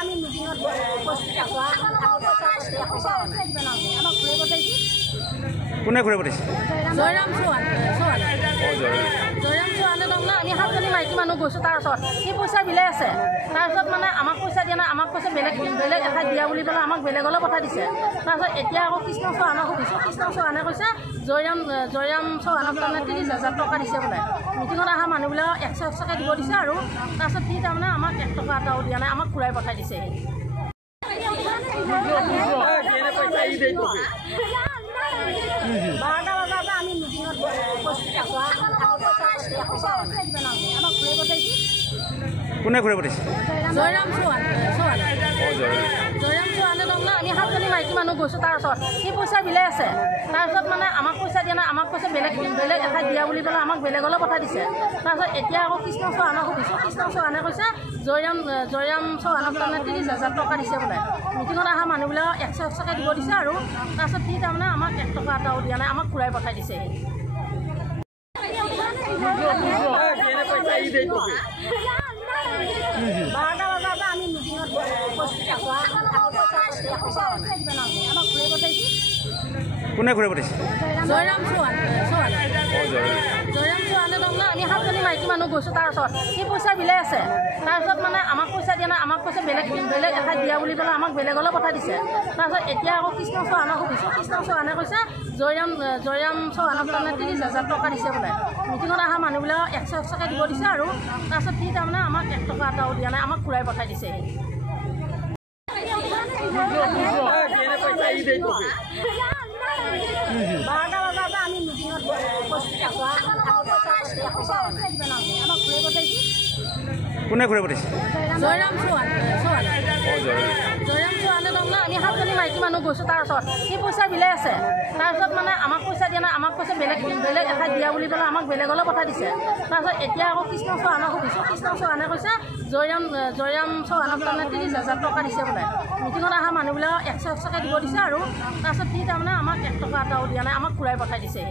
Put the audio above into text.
আমি মিটিঙত উপস্থিত কোনে ঘূৰাই পঠাইছে জয়ৰাম চৌহানে তাৰমানে আমি 7জনী মাইকী মানুহ গৈছোঁ তাৰ ওচৰত সি পইচা বিলাই আছে তাৰপিছত মানে আমাক পইচা দিয়া নাই আমাক কৈছে বেলেগ এঠাইত দিয়া বুলি পেলাই আমাক বেলেগলৈ পঠাই দিছে তাৰপিছত এতিয়া আকৌ কৃষ্ণ চৌহানক সুধিছোঁ কৃষ্ণ চৌহানে কৈছে জয়ৰাম চৌহানক তাৰমানে 30,000 টকা দিছে বোলে মিটিঙত অহা মানুহবিলাকক 100 টকা দিব দিছে আৰু তাৰপিছত সি তাৰমানে আমাক 1 টকা এটাও দিয়া নাই আমাক ঘূৰাই পঠাই দিছে আমি মিটিঙত উপস্থিত কোনে ঘূৰাই পঠাইছে জয়ৰাম চৌহানে তাৰমানে আমি 7জনী মাইকী মানুহ গৈছোঁ তাৰ ওচৰত সি পইচা বিলাই আছে তাৰপিছত মানে আমাক পইচা দিয়া নাই আমাক কৈছে বেলেগ এঠাইত দিয়া বুলি পেলাই আমাক বেলেগলৈ পঠাই দিছে তাৰপিছত এতিয়া আকৌ কৃষ্ণ চৌহানক সুধিছোঁ কৃষ্ণ চৌহানে কৈছে জয়ৰাম চৌহানক তাৰমানে 30,000 টকা দিছে বোলে মিটিঙত অহা মানুহবিলাকক 100 টকা দিব দিছে আৰু তাৰপিছত সি তাৰমানে আমাক 1 টকা এটাও দিয়া নাই আমাক ঘূৰাই পঠাই দিছে আমি মিটিঙত উপস্থিত কোনে ঘূৰাই পঠাইছে জয়ৰাম চৌহানে তাৰমানে আমি 7জনী মাইকী মানুহ গৈছোঁ তাৰ ওচৰত সি পইচা বিলাই আছে তাৰপিছত মানে আমাক পইচা দিয়া নাই আমাক কৈছে বেলেগ এঠাইত দিয়া বুলি পেলাই আমাক বেলেগলৈ পঠাই দিছে তাৰপিছত এতিয়া আকৌ কৃষ্ণ চৌহানক সুধিছোঁ কৃষ্ণ চৌহানে কৈছে জয়ৰাম চৌহানক তাৰমানে 30,000 টকা দিছে বোলে মিটিঙত অহা মানুহবিলাকক 100 টকা দিব দিছে আৰু তাৰপিছত সি তাৰমানে আমাক 1 টকা এটাও দিয়া নাই আমাক ঘূৰাই পঠাই দিছে আমি মিটিঙত উপস্থিত কোনে ঘূৰাই পঠাইছে জয়ৰাম চৌহানে তাৰমানে আমি 7জনী মাইকী মানুহ গৈছোঁ তাৰ ওচৰত সি পইচা বিলাই আছে তাৰপিছত মানে আমাক পইচা দিয়া নাই আমাক কৈছে বেলেগ এঠাইত দিয়া বুলি পেলাই আমাক বেলেগলৈ পঠাই দিছে তাৰপিছত এতিয়া আকৌ কৃষ্ণ চৌহানক সুধিছোঁ কৃষ্ণ চৌহানে কৈছে জয়ৰাম চৌহানক তাৰমানে 30,000 টকা দিছে বোলে মিটিঙত অহা মানুহবিলাকক 100 টকা দিব দিছে আৰু তাৰপিছত সি তাৰমানে আমাক 1 টকা এটাও দিয়া নাই আমাক ঘূৰাই পঠাই দিছে